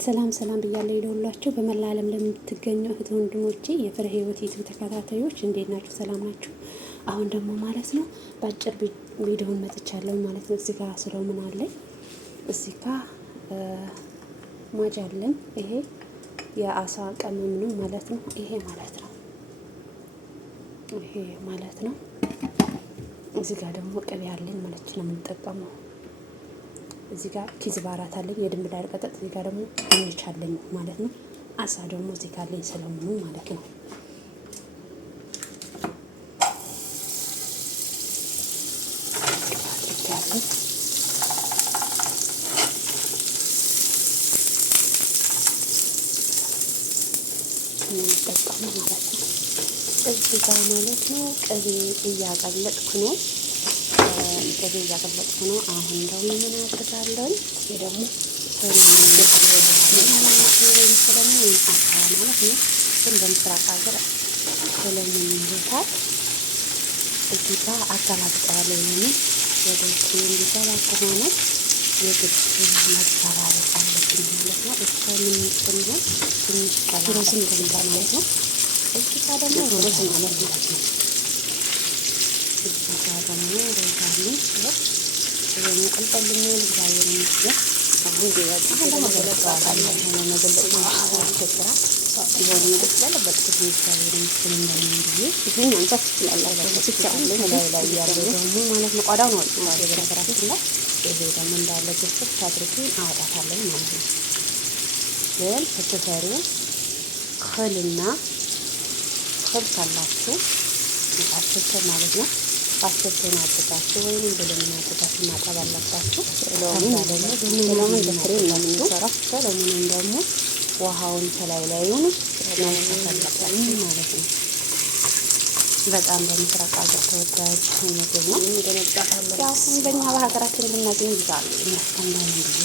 ሰላም ብያለሁ ይደውላችሁ በመላ ዓለም ለምትገኙ እህት ወንድሞቼ የፍሬ ህይወት ዩቲዩብ ተከታታዮች እንዴት ናችሁ? ሰላም ናችሁ? አሁን ደግሞ ማለት ነው በአጭር ቪዲዮን መጥቻለሁ ማለት ነው። እዚህ ጋር ስለምን አለኝ እዚህ ጋር ማጅ አለኝ። ይሄ የአሳ ቀመም ነው ማለት ነው። ይሄ ማለት ነው። እዚህ ጋር ደግሞ ቅቤ አለኝ ማለት ነው የምንጠቀመው። እዚህ ጋር ኪዝ ባራት አለኝ የድንብላል ቀጠጥ። እዚህ ጋር ደግሞ ድንች አለኝ ማለት ነው። አሳ ደግሞ እዚህ ጋር አለኝ ስለምኑ ማለት ነው። የምንጠቀመው ማለት ነው። እዚህ ጋር ማለት ነው ቅቤ እያቀለጥኩ ነው። አሁን ደግሞ ምን አደርጋለሁ? ይሄ ደግሞ አሳ ማለት ነው። ግን በምስራቅ ሀገር ሰለሞን ይሉታል። እዚህ ጋር አገላብጠዋለሁ። ይሄንን ወደ ውስጥ እንዲገባ ከሆነ የግድ ማገላበጥ አለብኝ ማለት ነው። እሱ ምን እንደሚሆን ትንሽ ቀላል ማለት ነው። እዚህ ጋር ደግሞ ሮዝ ማለት ነው። እዚህ ጋር ደግሞ ሮዝ አለኝ። ቀልጠልኛ እግዚአብሔር ይመስገን። አሁን ደግሞ ገለባታለሁ መገለጥ ይችላል። ይሆን እንደተለበት እግዚአብሔር ይመስገን እንደምንድዬ ይሄን አንጻት ትችላላችሁ። ላይ ያለው ደግሞ ማለት ነው ቆዳው ነው ማለት በነገራችን ላይ ይሄ ደግሞ እንዳለ ጀስት አድርጌ አወጣታለሁ ማለት ነው። ግን ስትሰሩ ክልና ክል ካላችሁ አጥቶ ማለት ነው ፓስቴን አድርጋችሁ ወይም እንደለምን አድርጋችሁ ማጠብ አለባችሁ። ለምን ለፍሬ ለምንሰራው ሰለሞን ደግሞ ውሃውን ተላይላዩን ያስፈልጋል ማለት ነው። በጣም በምስራቅ ሀገር ተወዳጅ ምግብ ነው። ያው በእኛ በሀገራችን ልናገኝ ይዛል እናስተምራለን እንጂ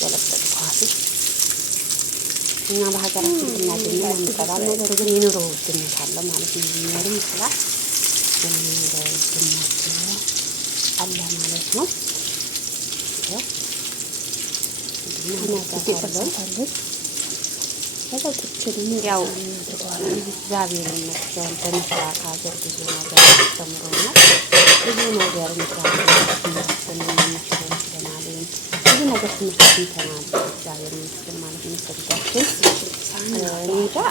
ያለበጥኳት እኛ በሀገራችን ልናገኝ እንጠላል። ነገር ግን የኑሮ ውድነት አለ ማለት ነው። የሚኖርም ይችላል የኑሮ ውድነት አለ ማለት ነው። ያው እግዚአብሔር ይመስገን በምስራቅ ሀገር ብዙ ነገር አስተምሮናል። ብዙ ነገር ብዙ ነገር ትምህርት ይተናል። እግዚአብሔር ይመስገን ማለት ነው። ሰድዳችን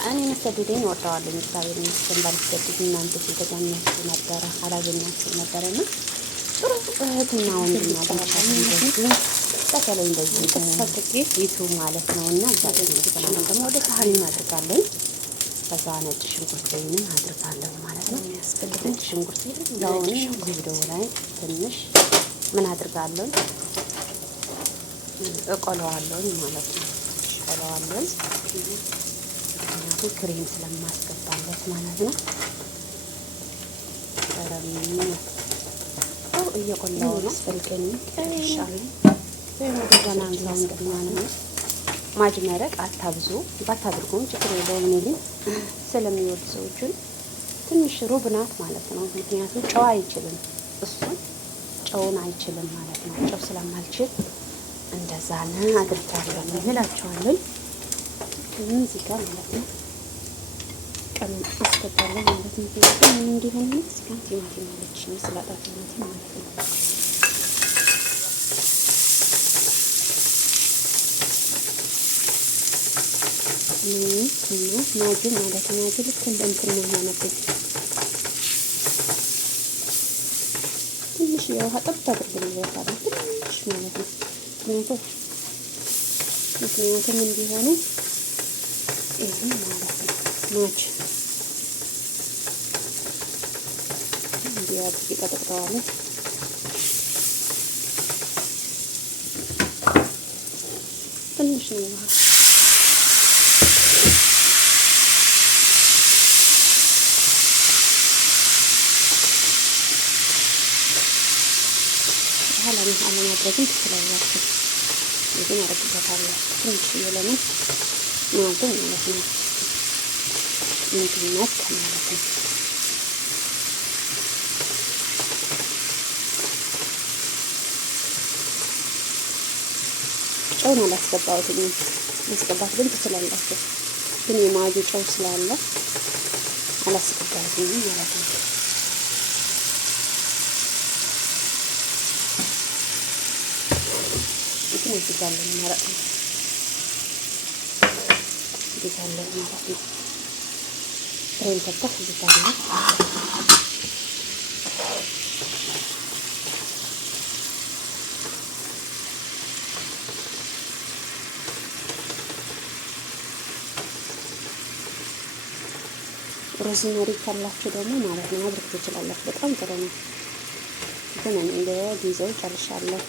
እኔ መሰደደኝ እወጣዋለሁ። እግዚአብሔር ይመስገን ባልሰደድ እናንተ ሲተገኛችሁ ነበረ አላገኛችሁ ነበረ እና ጥሩ እህትና ወንድና ባላችሁ በተለይ እንደዚህ ተፈጥቄ ይቱ ማለት ነውና እግዚአብሔር ይመስገን። ደግሞ ወደ ሳህን እናደርጋለን። ከዛ ነጭ ሽንኩርት ወይንም አድርጋለሁ ማለት ነው። ነጭ ሽንኩርት ይዛውን ቪዲዮ ላይ ትንሽ ምን አድርጋለሁ እቆለዋለሁ ማለት ነው። እቆለዋለሁ ምክንያቱም ክሬም ስለማስገባለት ማለት ነው። እየቆላው ነው ስፈልገኝ ይሻላል። ወደዛና አንዛው እንግዲህ ማለት ነው። ማጅ መረቅ አታብዙ ባታድርጉም ችግር የለውም። እኔ ግን ስለሚወዱ ሰዎችን ትንሽ ሩብ ናት ማለት ነው። ምክንያቱም ጨው አይችልም፣ እሱን ጨውን አይችልም ማለት ነው። ጨው ስለማልችል እንደዛ ነው አድርጋለሁ እላቸዋለሁ። እዚህ ጋር ማለት ነው ቀን አስገባለሁ ማለት ነው። ምን እንዲሆን ነው እስካን ቲማቲም ማለት ነው። ሰላጣ ቲማቲም ማለት ነው። ማጅ ማለት ነው። ማጅ ልክ እንደ እንትን ነው የሚያነብኝ። ትንሽ የውሃ ጠብታ አድርገን ትንሽ ማለት ነው። ምክንያቱም እንዲሆኑ ይሄ ማለት ነው ማጅ እንዲያድ ይቀጥቅጠዋለሁ። ትንሽ ነው ውሃ አለማድረግም ትችላላችሁ። ግን አረግበታለሁ ትንሽ የለምን ማለት ነው። እንዲመት ማለት ነው። ጨውን አላስገባሁትም። ማስገባት ግን ትችላላችሁ፣ ግን የማጁ ጨው ስላለ አላስገባሁትም ማለት ነው። ግን እዚህ ጋር አለን መረቅ ነው፣ እዚህ ጋር አለን ማለት ነው። ፍሬን ተባህ እዚህ ጋር አለን። ሮዝመሪ ካላችሁ ደግሞ ማለት ነው ማድረግ ትችላላችሁ። በጣም ጥሩ ነው። ግን እኔ እንደ ጊዜው ጨርሻለሁ።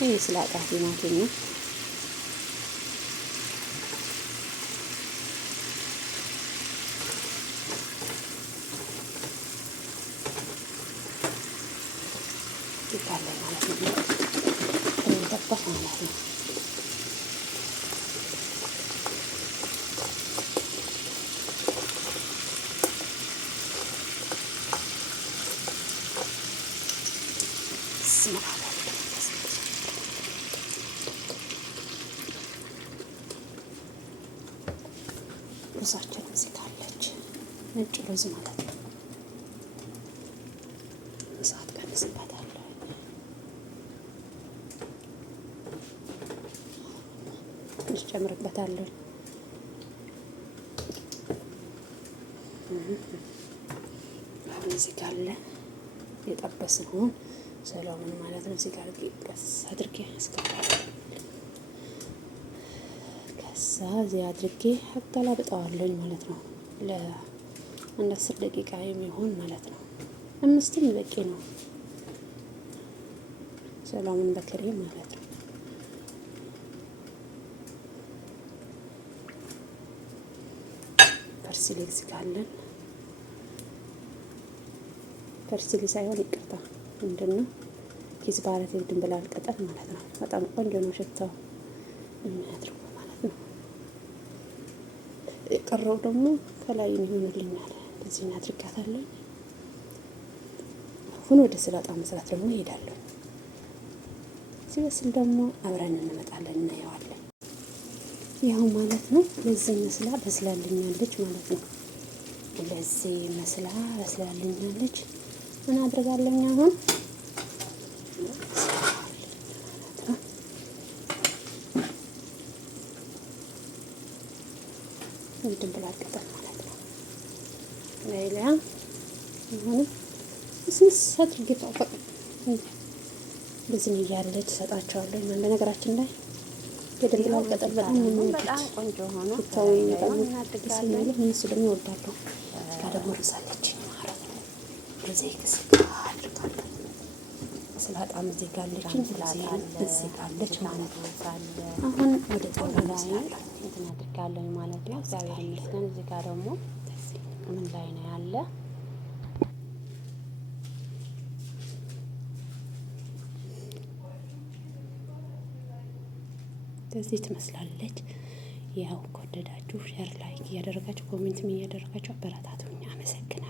ይህ ስላጣ ቲማቲም ነው። ይካለ ማለት ነው ተባህ ማለት ነው። ሩዛችን እዚህ ካለች ነጭ ሩዝ ማለት ነው። እሳት ቀንስበታለሁ። ትንሽ ጨምርበታለሁ። አሁን እዚህ ካለ የጠበስነውን ሰሎምን ማለት ነው እዚህ ጋር ቀስ አድርጌ አስገባለሁ። ከዛ እዚህ አድርጌ አገላብጠዋለሁኝ ማለት ነው። ለአንድ 10 ደቂቃ የሚሆን ማለት ነው። 5ም በቂ ነው። ሰሎምን በክሬም ማለት ነው። ፐርሲሊ እዚህ ጋር አለን። ፐርሲሊ ሳይሆን ይቅርታ ምንድን ነው ኪዝባረት የድንብላል ቅጠል ማለት ነው። በጣም ቆንጆ ነው ሽታው የሚያድርጉ ማለት ነው። የቀረው ደግሞ ከላይ ይሆንልኛል። እንደዚህ እናድርጋታለሁ። አሁን ወደ ሰላጣ መስራት ደግሞ እሄዳለሁ። ሲበስል ደግሞ አብረን እንመጣለን፣ እናየዋለን። ያው ማለት ነው ለዚህ መስላ በስላልኛለች ማለት ነው። ለዚህ መስላ በስላልኛለች። ምን አድርጋለሁ አሁን ድንብላል ቅጠል ማለት ነው። ሌላ አሁን ስንት አድርጌ ታውቀው በዚህ እያለች ሰጣቸዋለሁ። በነገራችን ላይ የድንብላል ቅጠል በጣም ቆንጆ ሆኖ ታውኝ በጣም እናድርጋለን። እነሱ ደግሞ ይወዳሉ። ደግሞ ርሳለች ማለት ነው። በዚህ ስጋ አድርጋለሁ። ስላጣም እዚህ ጋር አለች፣ እዚህ ጋር አለች ማለት ነው። አሁን ወደ ጣውላ ላይ እንትን አድርጋለሁ ማለት ነው። እግዚአብሔር ይመስገን። እዚህ ጋር ደግሞ ምን ላይ ነው ያለ እንደዚህ ትመስላለች። ያው ከወደዳችሁ ሼር ላይክ እያደረጋችሁ ኮሜንትም እያደረጋችሁ አበረታቱኝ። አመሰግናለሁ።